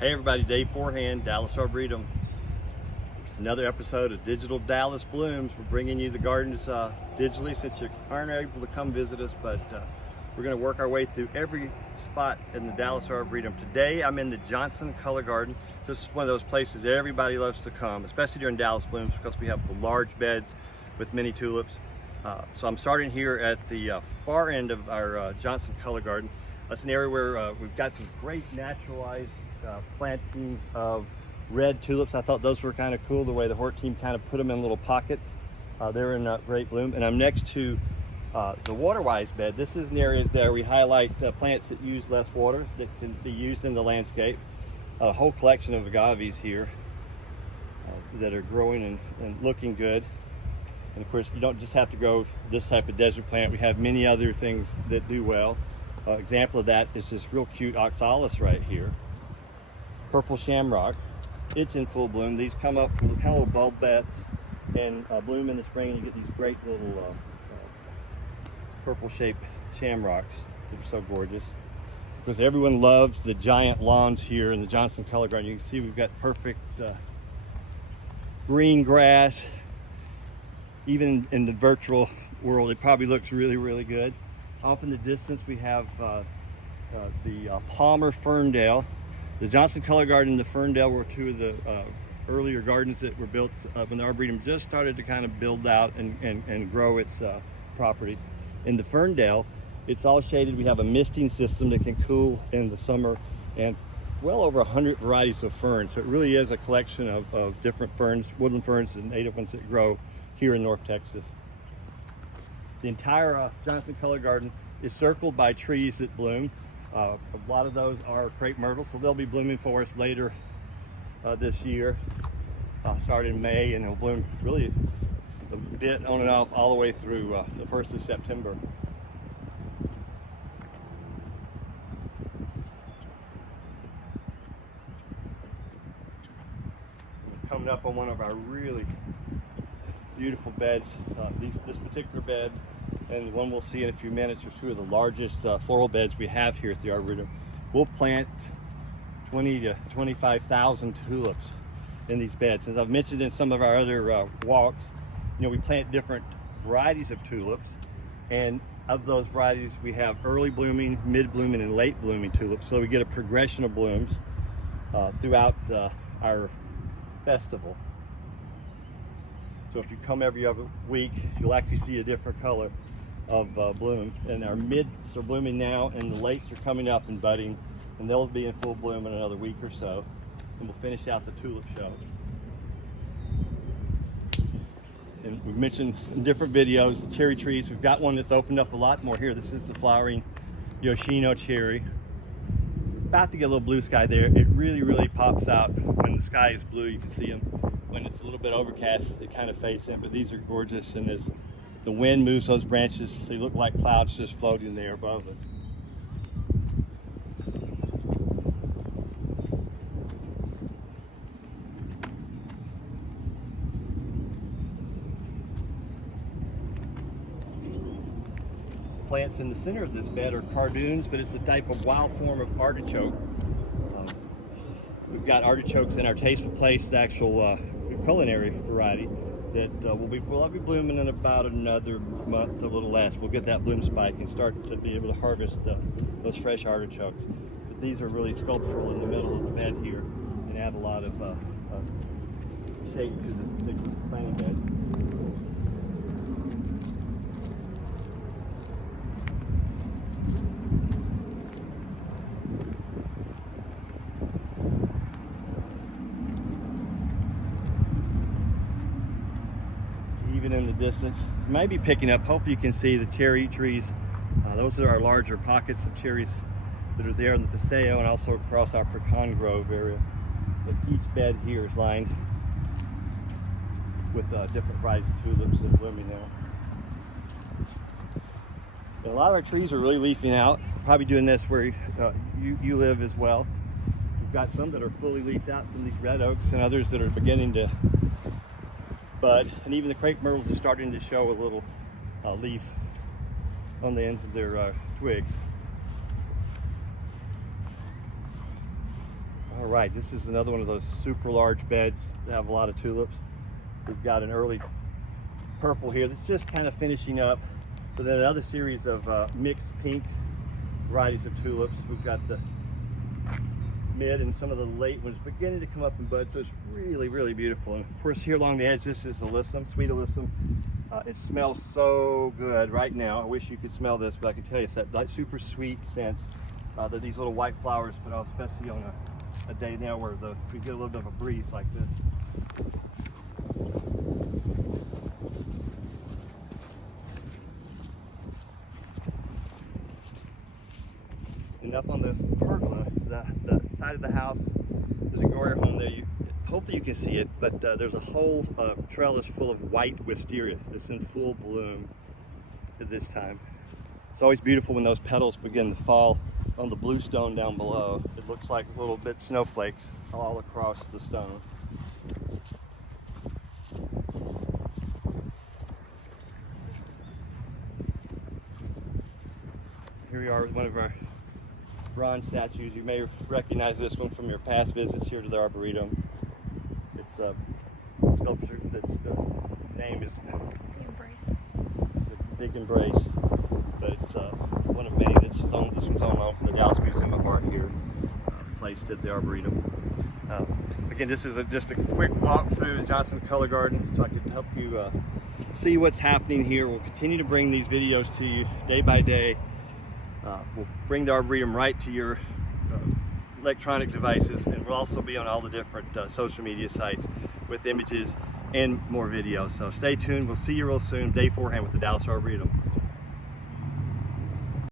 Hey everybody, Dave Forehand, Dallas Arboretum. It's another episode of Digital Dallas Blooms. We're bringing you the gardens digitally since you aren't able to come visit us, but we're going to work our way through every spot in the Dallas Arboretum. Today I'm in the Jonsson Color Garden. This is one of those places everybody loves to come, especially during Dallas Blooms because we have the large beds with many tulips. So I'm starting here at the far end of our Jonsson Color Garden. That's an area where we've got some great naturalized plantings of red tulips. I thought those were kind of cool, the way the hort team kind of put them in little pockets. They're in great bloom. And I'm next to the water-wise bed. This is an area there we highlight plants that use less water, that can be used in the landscape. A whole collection of agaves here that are growing and looking good. And of course, you don't just have to grow this type of desert plant. We have many other things that do well. Example of that is this real cute oxalis right here. Purple shamrock. It's in full bloom. These come up from kind of little bulb beds and bloom in the spring, and you get these great little purple shaped shamrocks that are so gorgeous. Because everyone loves the giant lawns here in the Jonsson Color Garden. You can see we've got perfect green grass. Even in the virtual world, it probably looks really, really good. Off in the distance, we have the Palmer Ferndale. The Jonsson Color Garden and the Ferndale were two of the earlier gardens that were built when the Arboretum just started to kind of build out and grow its property. In the Ferndale, it's all shaded. We have a misting system that can cool in the summer, and well over 100 varieties of ferns. So it really is a collection of different ferns, woodland ferns and native ones that grow here in North Texas. The entire Jonsson Color Garden is circled by trees that bloom. A lot of those are crepe myrtles, so they'll be blooming for us later this year. Start in May, and they'll bloom really a bit on and off all the way through the 1st of September. We're coming up on one of our really beautiful beds. This particular bed and the one we'll see in a few minutes are two of the largest floral beds we have here at the Arboretum. We'll plant 20 to 25,000 tulips in these beds. As I've mentioned in some of our other walks, you know, we plant different varieties of tulips, and of those varieties we have early blooming, mid blooming, and late blooming tulips. So we get a progression of blooms throughout our festival. So if you come every other week, you'll actually see a different color of bloom. And our mids are blooming now, and the lates are coming up and budding, and they'll be in full bloom in another week or so. And we'll finish out the tulip show. And we've mentioned in different videos the cherry trees. We've got one that's opened up a lot more here. This is the flowering Yoshino Cherry. About to get a little blue sky there. It really, really pops out when the sky is blue. You can see them. When it's a little bit overcast, it kind of fades in, but these are gorgeous, and as the wind moves those branches, they look like clouds just floating there above us. Plants in the center of this bed are cardoons, but it's a type of wild form of artichoke. We've got artichokes in our Tasteful Place, the actual culinary variety that will be blooming in about another month, a little less. We'll get that bloom spike and start to be able to harvest those fresh artichokes. But these are really sculptural in the middle of the bed here and add a lot of shape to this particular planting bed. Even in the distance, you might be picking up, hopefully you can see the cherry trees. Those are our larger pockets of cherries that are there in the Paseo and also across our pecan grove area. But each bed here is lined with different varieties of tulips that are blooming now. And a lot of our trees are really leafing out. Probably doing this where you live as well. We've got some that are fully leafed out, some of these red oaks, and others that are beginning to bud, and even the crepe myrtles are starting to show a little leaf on the ends of their twigs. All right, this is another one of those super large beds that have a lot of tulips. We've got an early purple here that's just kind of finishing up, but then another series of mixed pink varieties of tulips. We've got the mid and some of the late ones beginning to come up in bud, so it's really, really beautiful. And of course, here along the edge, this is alyssum, sweet alyssum. It smells so good right now. I wish you could smell this, but I can tell you it's that like super sweet scent that these little white flowers put off, especially on a day now where we get a little bit of a breeze like this. And up on the pergola, the side of the house, there's a Goya home there. Hopefully you can see it, but there's a whole trellis full of white wisteria that's in full bloom at this time. It's always beautiful when those petals begin to fall on the blue stone down below. It looks like little bit snowflakes all across the stone. Here we are with one of our bronze statues. You may recognize this one from your past visits here to the Arboretum. It's a sculpture that's name is the Big Embrace, but it's one of many that's this one's on loan from the Dallas Museum of Art here, placed at the Arboretum. Again, this is just a quick walk through the Jonsson Color Garden, so I can help you see what's happening here. We'll continue to bring these videos to you day by day. We'll bring the Arboretum right to your electronic devices, and we'll also be on all the different social media sites with images and more videos. So stay tuned. We'll see you real soon. Dave Forehand with the Dallas Arboretum.